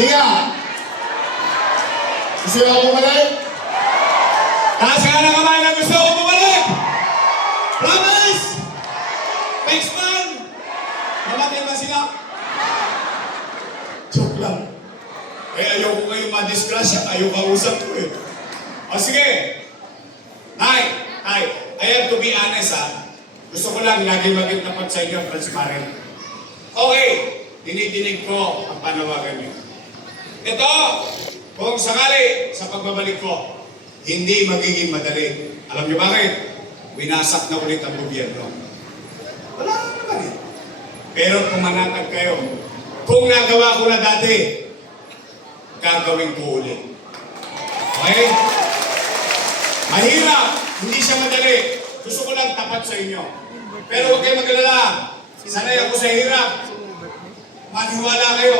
Liga! Gusto mo bumalik? Taas ka ng kamay na gusto ko bumalik! Promise! Next man! Namatay ba sila? Joke lang. Eh, ayoko kayo ma-disgrasya. Ayaw kausap ko eh. O sige. Nay, Nay, I have to be honest ha. Gusto ko lang lagi maging tapat sa inyo, transparent. Okay, dinidinig ko ang panawagan niyo. Ito, kung sakali sa pagbabalik ko, hindi magiging madali. Alam niyo bakit? Winasak na ulit ang gobyerno. Wala na naman eh. Pero kung manatag kayo, kung nagawa ko na dati, gagawin ko ulit. Okay? Mahirap, hindi siya madali. Gusto ko lang tapat sa inyo. Pero huwag kayo magalala. Sanay ako sa hirap. Maniwala kayo.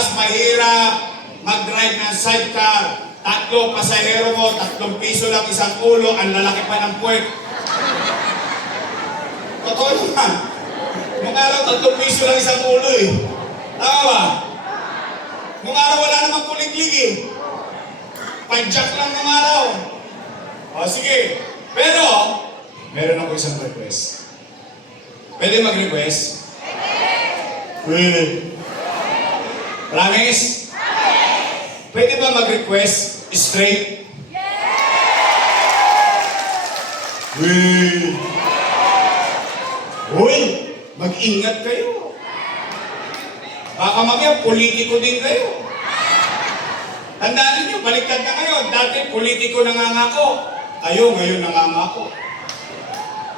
Mas mahirap mag-drive ng sidecar. Tatlo pasahero mo, tatlong piso lang isang ulo, ang lalaki pa ng puwet. Totoo naman. Nung araw, tatlong piso lang isang ulo eh. Tama ba? Nung araw, wala namang kuliglig eh. Padjak lang ng araw. O sige. Pero, meron ako isang request. Pwede mag-request? Pwede. Promise? Pwede ba mag-request straight? Pwede. Uy, mag-ingat kayo. Baka mamaya politiko din kayo. Tandaan ninyo, baliktad na kayo. Dati politiko nangangako. Kayo ngayon nangangako.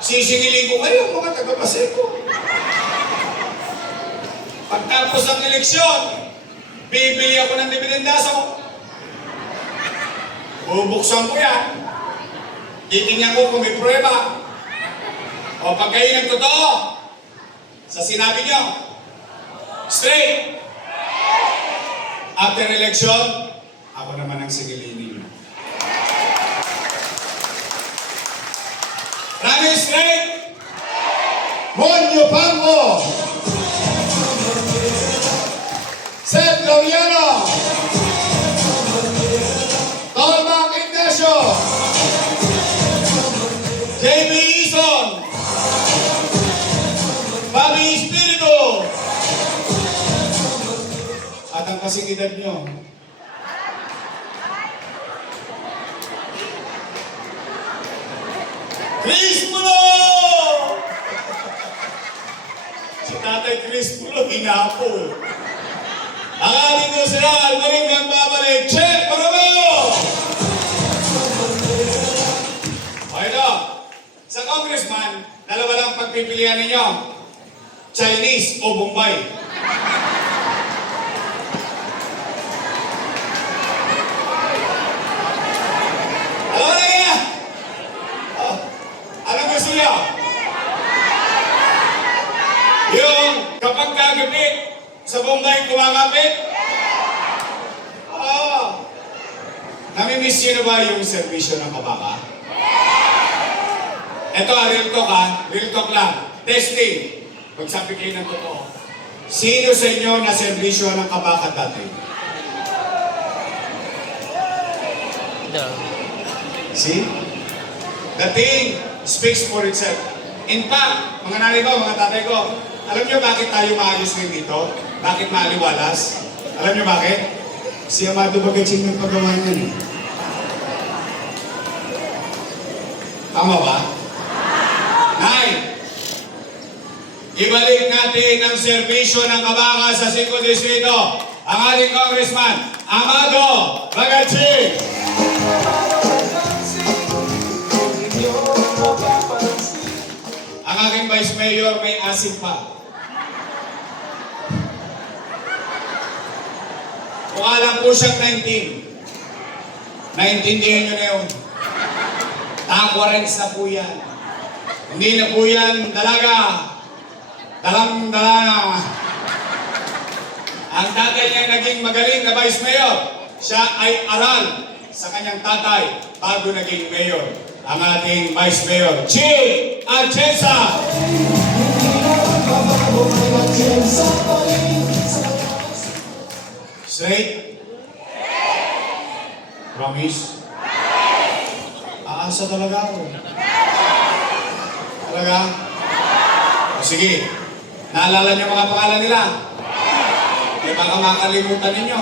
Sisingilin ko kayo, mga taga-Paseco. Pagtapos ng eleksyon, bibili ako ng dibidendaso. Bubuksan ko yan. Titingnan ko kung may prueba. O pag kayo nagtotoo, sa sinabi niyo, straight. After election, ako naman ang sigilin Seth Laureano! Tolmac Ignacio! JB Ison! Bobby Espiritu! At ang kasing edad nyo, Chris Pulo! Si Tatay Chris Pulo, hinapo. Ang ating national, maring ang babalik, Che Romeo! Okay no? Sa congressman, dalawa lang pagpipilian ninyo. Chinese o Bombay. Na? Yung kapag kagapit, sa Bombay kumakapit? Oo. Namimiss niyo na ba yung servisyo ng kabaka? Ito, ah, real talk ha. Real talk lang. Testing. Magsabi kayo ng totoo. Sino sa inyo na servisyo ng kabaka dati? See? The thing speaks for itself. In fact, mga nanay ko, mga tatay ko, alam niyo bakit tayo maayos ngayon dito? Bakit maaliwalas? Alam niyo bakit? Si Amado Bagatsing ng paggawa niyan eh. Tama ba? Nay, ibalik natin ang serbisyo ng kabaka sa 5 distrito. Ang ating congressman, Amado Bagatsing! Ang aking vice mayor may asim pa. Kung po siyang 19, naintindihan nyo na yun. Takwarens na po yan. Hindi na po yan dalaga. Dalang dalaga. Ang tatay niya naging magaling na vice mayor. Siya ay aral sa kanyang tatay bago naging mayor. Ang ating vice mayor, Chi Atienza! Straight? Promise? Aasa talaga ako. Talaga? O sige, naalala niyo mga pangalan nila? Di baka makalimutan ninyo.